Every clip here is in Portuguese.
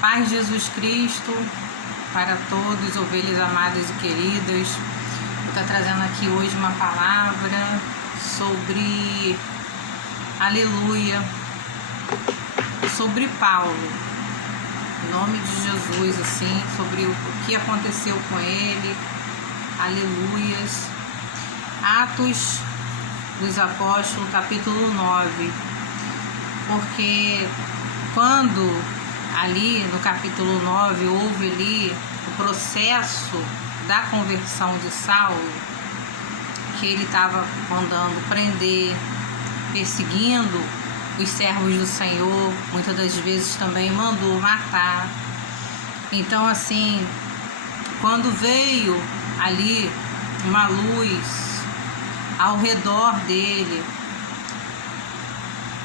Paz de Jesus Cristo para todos, ovelhas amadas e queridas. Eu estou trazendo aqui hoje uma palavra sobre aleluia, sobre Paulo, em nome de Jesus, assim, sobre o que aconteceu com ele, aleluias. Atos dos Apóstolos, capítulo 9, porque quando ali no capítulo 9 houve ali o processo da conversão de Saulo, que ele estava mandando prender, perseguindo os servos do Senhor, muitas das vezes também mandou matar. Então, assim, quando veio ali uma luz ao redor dele,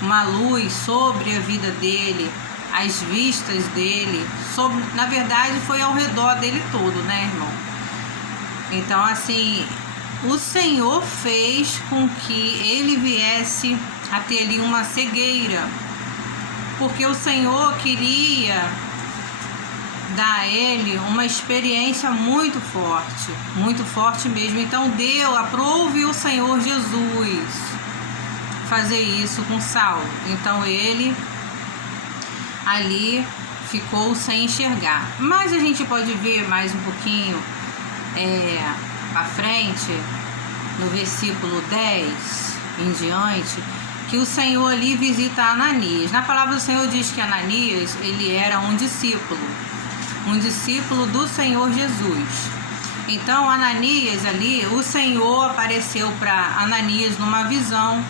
uma luz sobre a vida dele, as vistas dele, sobre, na verdade foi ao redor dele todo, né, irmão? Então, assim, o Senhor fez com que ele viesse a ter ali uma cegueira, porque o Senhor queria dar a ele uma experiência muito forte mesmo. Então aprove o Senhor Jesus fazer isso com Saulo. Então ele ali ficou sem enxergar. Mas a gente pode ver mais um pouquinho à frente, no versículo 10 em diante, que o Senhor ali visita Ananias. Na palavra do Senhor diz que Ananias, ele era um discípulo do Senhor Jesus. Então Ananias ali, o Senhor apareceu para Ananias numa visão,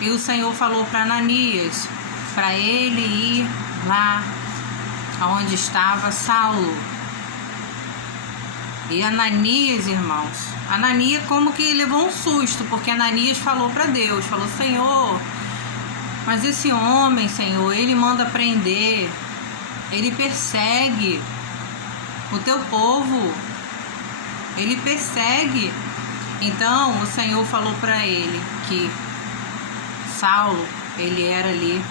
e o Senhor falou para Ananias para ele ir lá onde estava Saulo. E Ananias, irmãos, Ananias como que levou um susto, porque Ananias falou para Deus, falou: Senhor, mas esse homem, Senhor, ele manda prender, ele persegue o teu povo, ele persegue. Então o Senhor falou para ele que Saulo, ele era ali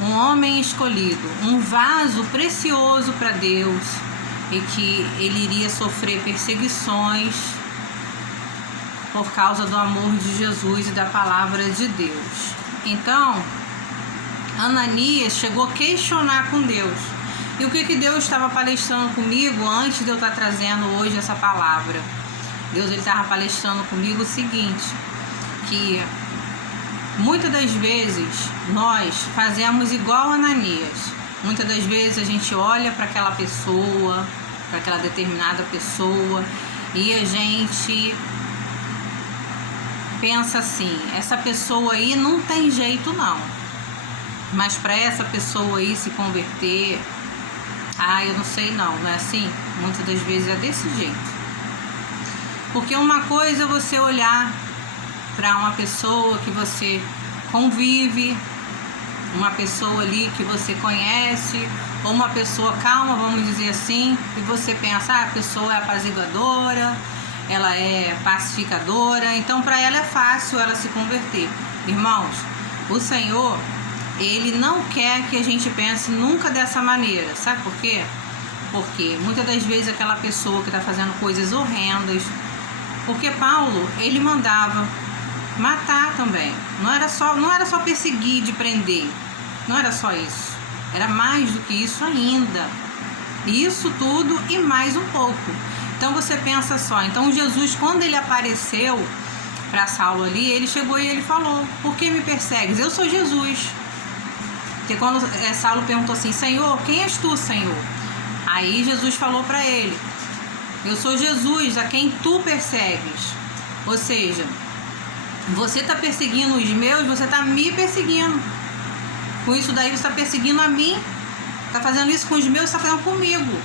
um homem escolhido, um vaso precioso para Deus, e que ele iria sofrer perseguições por causa do amor de Jesus e da palavra de Deus. Então Ananias chegou a questionar com Deus. E o que Deus estava palestrando comigo antes de eu estar trazendo hoje essa palavra? Deus estava palestrando comigo o seguinte, que muitas das vezes nós fazemos igual a Ananias. Muitas das vezes a gente olha para aquela pessoa, para aquela determinada pessoa, e a gente pensa assim: essa pessoa aí não tem jeito não. Mas para essa pessoa aí se converter, eu não sei não é assim? Muitas das vezes é desse jeito. Porque uma coisa é você olhar para uma pessoa que você convive, uma pessoa ali que você conhece, ou uma pessoa calma, vamos dizer assim, e você pensa: a pessoa é apaziguadora, ela é pacificadora, então para ela é fácil ela se converter. Irmãos, o Senhor, ele não quer que a gente pense nunca dessa maneira. Sabe por quê? Porque muitas das vezes aquela pessoa que está fazendo coisas horrendas, porque Paulo, ele mandava matar também. Não era só perseguir, de prender. Não era só isso. Era mais do que isso ainda. Isso tudo e mais um pouco. Então você pensa só. Então Jesus, quando ele apareceu para Saulo ali, ele chegou e ele falou: por que me persegues? Eu sou Jesus. Porque quando Saulo perguntou assim: Senhor, quem és tu, Senhor? Aí Jesus falou para ele: eu sou Jesus, a quem tu persegues. Ou seja, você está perseguindo os meus, você está me perseguindo. Com isso daí você está perseguindo a mim, está fazendo isso com os meus, está fazendo comigo.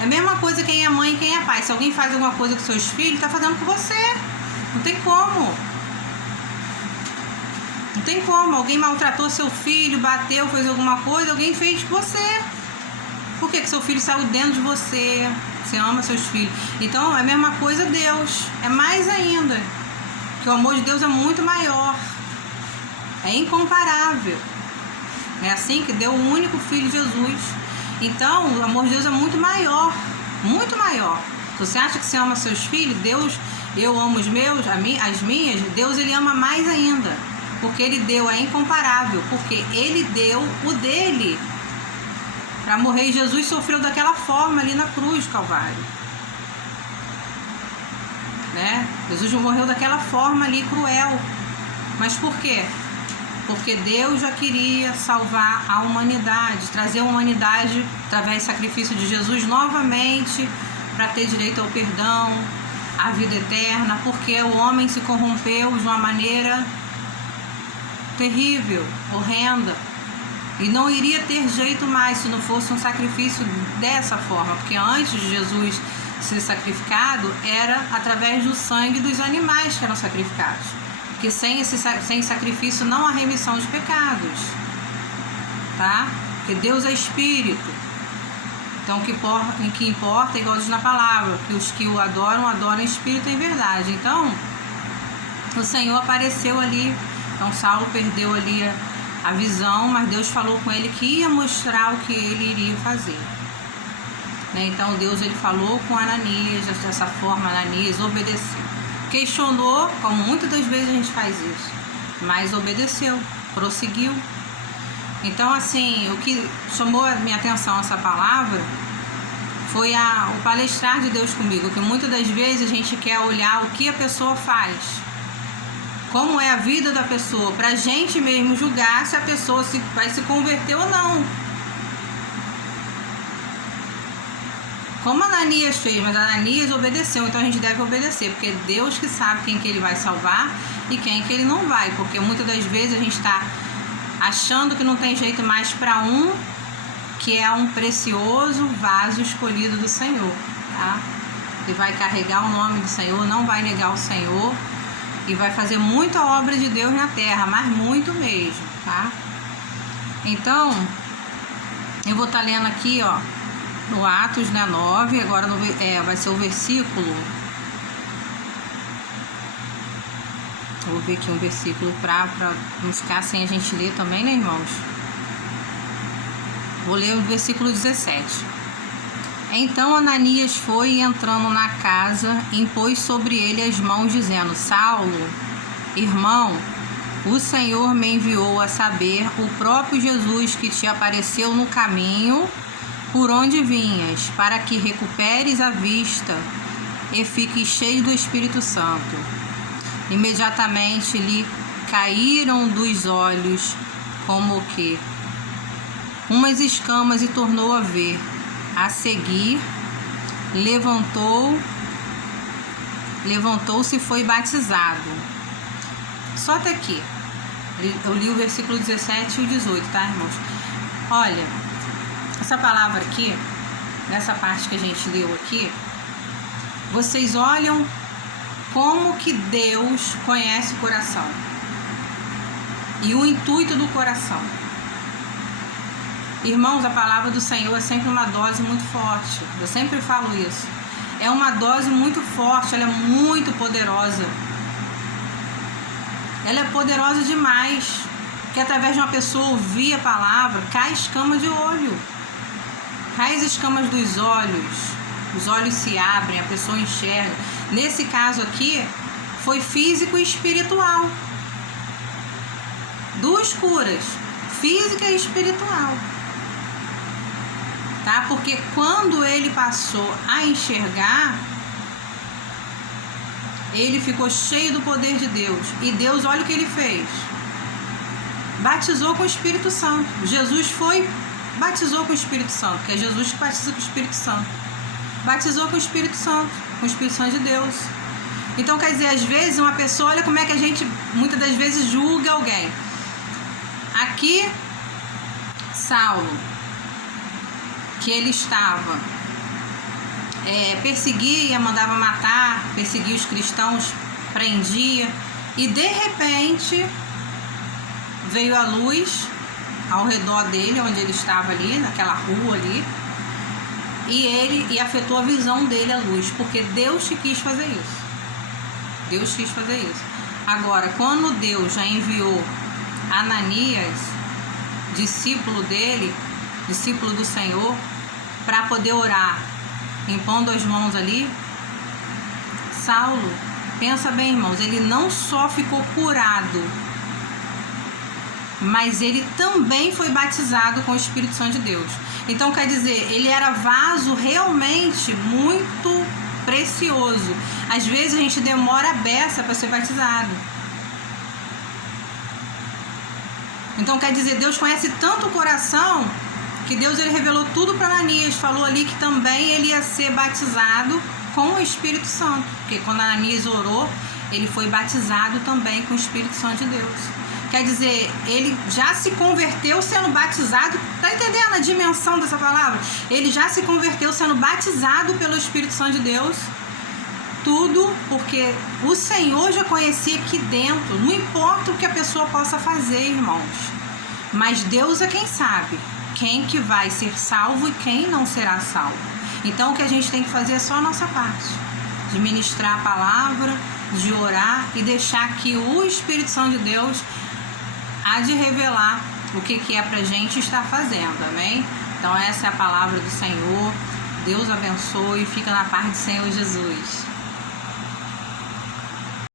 É a mesma coisa quem é mãe e quem é pai. Se alguém faz alguma coisa com seus filhos, está fazendo com você. Não tem como. Não tem como. Alguém maltratou seu filho, bateu, fez alguma coisa, alguém fez com você. Por que seu filho saiu dentro de você? Você ama seus filhos. Então é a mesma coisa Deus. É mais ainda. Que o amor de Deus é muito maior. É incomparável. É assim que deu o único filho, Jesus. Então, o amor de Deus é muito maior, muito maior. Se você acha que você ama seus filhos, Deus, eu amo os meus, as minhas, Deus ele ama mais ainda. Porque ele deu, é incomparável, porque ele deu o dele para morrer. Jesus sofreu daquela forma ali na cruz do Calvário, né? Jesus morreu daquela forma ali, cruel. Mas por quê? Porque Deus já queria salvar a humanidade, trazer a humanidade através do sacrifício de Jesus novamente para ter direito ao perdão, à vida eterna, porque o homem se corrompeu de uma maneira terrível, horrenda, e não iria ter jeito mais se não fosse um sacrifício dessa forma, porque antes de Jesus ser sacrificado era através do sangue dos animais que eram sacrificados, porque sem sacrifício não há remissão de pecados, tá? Porque Deus é espírito. Então o que importa, igual diz na palavra, que os que o adoram em espírito e em verdade. Então o Senhor apareceu ali. Então Saulo perdeu ali a visão, mas Deus falou com ele que ia mostrar o que ele iria fazer, né? Então Deus ele falou com Ananias dessa forma. Ananias obedeceu, questionou, como muitas das vezes a gente faz isso, mas obedeceu, prosseguiu. Então assim, o que chamou a minha atenção essa palavra foi o palestrar de Deus comigo, que muitas das vezes a gente quer olhar o que a pessoa faz, como é a vida da pessoa, pra gente mesmo julgar se a pessoa vai se converter ou não. Como Ananias fez, mas Ananias obedeceu, então a gente deve obedecer, porque é Deus que sabe quem que ele vai salvar e quem que ele não vai, porque muitas das vezes a gente está achando que não tem jeito mais para um que é um precioso vaso escolhido do Senhor, tá? Que vai carregar o nome do Senhor, não vai negar o Senhor, e vai fazer muita obra de Deus na terra, mas muito mesmo, tá? Então, eu vou estar lendo aqui, ó, no Atos, né, 9, agora vai ser o versículo. Eu vou ver aqui um versículo para não ficar sem a gente ler também, né, irmãos? Vou ler o versículo 17. Então Ananias foi e entrando na casa, impôs sobre ele as mãos, dizendo: Saulo, irmão, o Senhor me enviou a saber, o próprio Jesus que te apareceu no caminho por onde vinhas, para que recuperes a vista e fiques cheio do Espírito Santo. Imediatamente lhe caíram dos olhos como que umas escamas e tornou a ver. A seguir, levantou-se e foi batizado. Só até aqui. Eu li o versículo 17 e o 18, tá, irmãos? Olha, essa palavra aqui, nessa parte que a gente leu aqui, vocês olham como que Deus conhece o coração e o intuito do coração. Irmãos, a palavra do Senhor é sempre uma dose muito forte. Eu sempre falo isso. É uma dose muito forte, ela é muito poderosa. Ela é poderosa demais. Que através de uma pessoa ouvir a palavra, cai escama de olho. Cai as escamas dos olhos. Os olhos se abrem, a pessoa enxerga. Nesse caso aqui, foi físico e espiritual. Duas curas, física e espiritual. Tá? Porque quando ele passou a enxergar, ele ficou cheio do poder de Deus. E Deus, olha o que ele fez. Batizou com o Espírito Santo. Jesus batizou com o Espírito Santo, que é Jesus que batiza com o Espírito Santo. Batizou com o Espírito Santo, com o Espírito Santo de Deus. Então, quer dizer, às vezes uma pessoa, olha como é que a gente muitas das vezes julga alguém. Aqui, Saulo, que ele estava perseguia, mandava matar, perseguia os cristãos, prendia, e de repente veio a luz ao redor dele, onde ele estava ali, naquela rua ali, e afetou a visão dele a luz, porque Deus que quis fazer isso. Deus quis fazer isso. Agora, quando Deus já enviou Ananias discípulo dele, discípulo do Senhor, para poder orar, impondo as mãos ali. Saulo, pensa bem, irmãos, ele não só ficou curado, mas ele também foi batizado com o Espírito Santo de Deus. Então, quer dizer, ele era vaso realmente muito precioso. Às vezes a gente demora a beça para ser batizado. Então, quer dizer, Deus conhece tanto o coração que Deus ele revelou tudo para Ananias. Falou ali que também ele ia ser batizado com o Espírito Santo. Porque quando Ananias orou, ele foi batizado também com o Espírito Santo de Deus. Quer dizer, ele já se converteu sendo batizado. Tá entendendo a dimensão dessa palavra? Ele já se converteu sendo batizado pelo Espírito Santo de Deus. Tudo porque o Senhor já conhecia aqui dentro. Não importa o que a pessoa possa fazer, irmãos. Mas Deus é quem sabe quem que vai ser salvo e quem não será salvo. Então o que a gente tem que fazer é só a nossa parte. De ministrar a palavra, de orar e deixar que o Espírito Santo de Deus há de revelar o que é pra gente estar fazendo, amém? Então essa é a palavra do Senhor. Deus abençoe e fica na paz do Senhor Jesus.